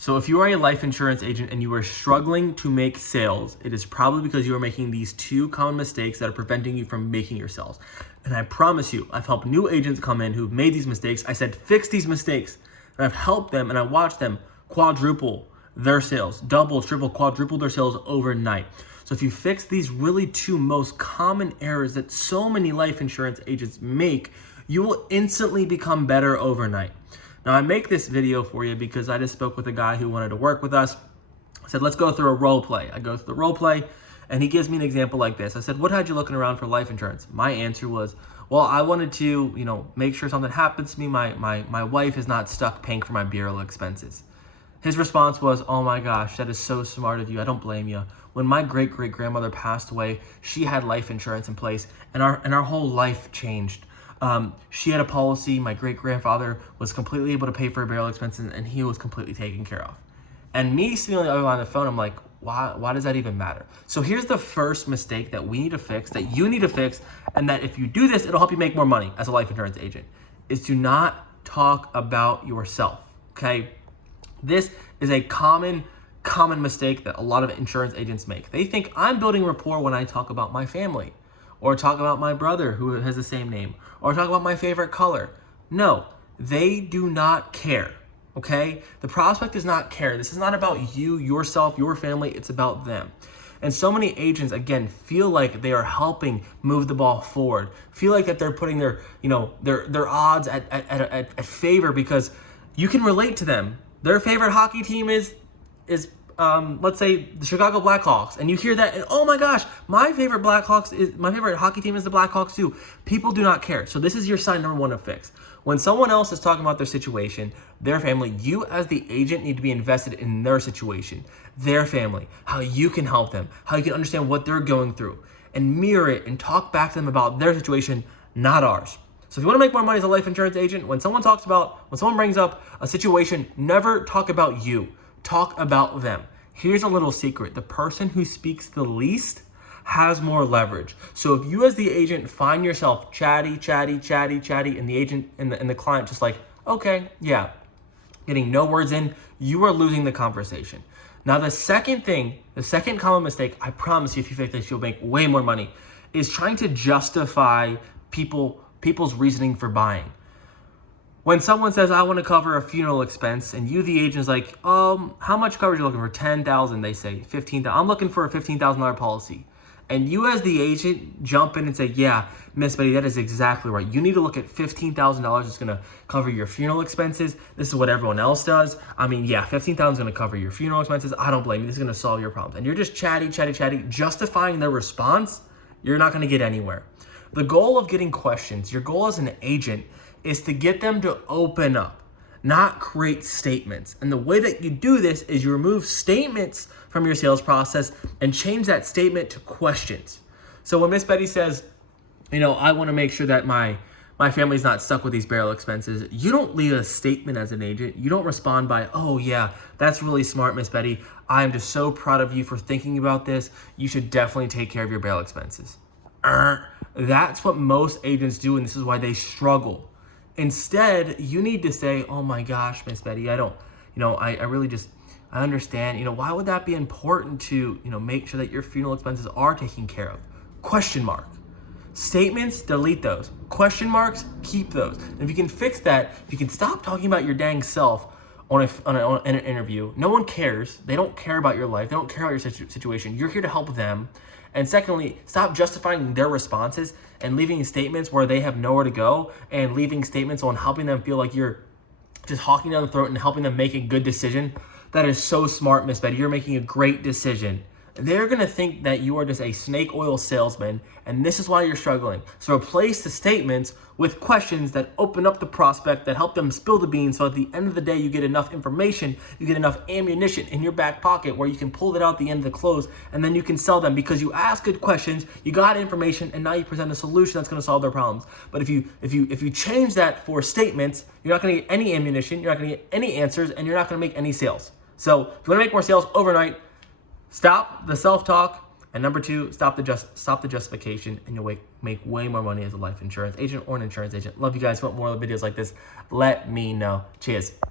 So if you are a life insurance agent and you are struggling to make sales, it is probably because you are making these two common mistakes that are preventing you from making your sales. And I promise you, I've helped new agents come in who've made these mistakes. I said, fix these mistakes. And I've helped them and I watched them quadruple their sales, double, triple, quadruple their sales overnight. So if you fix these really two most common errors that so many life insurance agents make, you will instantly become better overnight. Now, I make this video for you because I just spoke with a guy who wanted to work with us. I said, let's go through a role play. I go through the role play, and he gives me an example like this. I said, what had you looking around for life insurance? My answer was, well, I wanted to, make sure something happens to me. My wife is not stuck paying for my burial expenses. His response was, oh my gosh, that is so smart of you. I don't blame you. When my great-great-grandmother passed away, she had life insurance in place, and our whole life changed. She had a policy. My great-grandfather was completely able to pay for her burial expenses, and he was completely taken care of. And me sitting on the other line of the phone, I'm like, why does that even matter? So here's the first mistake that we need to fix, that you need to fix, and that if you do this, it'll help you make more money as a life insurance agent, is to not talk about yourself, okay? This is a common mistake that a lot of insurance agents make. They think I'm building rapport when I talk about my family, or talk about my brother who has the same name, or talk about my favorite color. No, they do not care, okay? The prospect does not care. This is not about you, yourself, your family. It's about them. And so many agents, again, feel like they are helping move the ball forward, feel like that they're putting their odds at favor because you can relate to them. Their favorite hockey team is let's say the Chicago Blackhawks, and you hear that, and oh my gosh, my favorite hockey team is the Blackhawks too. People do not care. So this is your sign number one to fix. When someone else is talking about their situation, their family, you as the agent need to be invested in their situation, their family, how you can help them, how you can understand what they're going through, and mirror it and talk back to them about their situation, not ours. So if you want to make more money as a life insurance agent, when someone brings up a situation, never talk about you. Talk about them. Here's a little secret. The person who speaks the least has more leverage. So if you as the agent find yourself chatty, and the agent and the client just like, okay, yeah, getting no words in, you are losing the conversation. Now, the second common mistake, I promise you, if you fix this, you'll make way more money, is trying to justify people's reasoning for buying. When someone says, I want to cover a funeral expense, and you, the agent, is like, how much coverage are you looking for? $10,000, they say. $15,000. I'm looking for a $15,000 policy. And you as the agent jump in and say, yeah, Miss Betty, that is exactly right. You need to look at $15,000. It's going to cover your funeral expenses. This is what everyone else does. I mean, yeah, $15,000 is going to cover your funeral expenses. I don't blame you. This is going to solve your problems. And you're just chatty, justifying their response. You're not going to get anywhere. The goal of getting questions, your goal as an agent, is to get them to open up, not create statements. And the way that you do this is you remove statements from your sales process and change that statement to questions. So when Miss Betty says, I want to make sure that my family's not stuck with these burial expenses, you don't leave a statement as an agent. You don't respond by, oh yeah, that's really smart, Miss Betty. I am just so proud of you for thinking about this. You should definitely take care of your burial expenses. That's what most agents do, and this is why they struggle. Instead, you need to say, oh my gosh, Miss Betty, I understand, why would that be important to, make sure that your funeral expenses are taken care of? Question mark. Statements, delete those. Question marks, keep those. And if you can fix that, if you can stop talking about your dang self in an interview, no one cares. They don't care about your life. They don't care about your situation. You're here to help them. And secondly, stop justifying their responses and leaving statements where they have nowhere to go, and leaving statements on helping them feel like you're just hawking down the throat and helping them make a good decision. That is so smart, Miss Betty. You're making a great decision. They're going to think that you are just a snake oil salesman, and this is why you're struggling. So replace the statements with questions that open up the prospect, that help them spill the beans, so at the end of the day, you get enough information, you get enough ammunition in your back pocket where you can pull it out at the end of the close, and then you can sell them because you ask good questions, you got information, and now you present a solution that's going to solve their problems. But if you change that for statements, you're not going to get any ammunition, you're not going to get any answers, and you're not going to make any sales. So if you want to make more sales overnight, stop the self-talk, and number two, stop the justification, and you'll make way more money as a life insurance agent or an insurance agent. Love you guys. Want more videos like this, let me know. Cheers.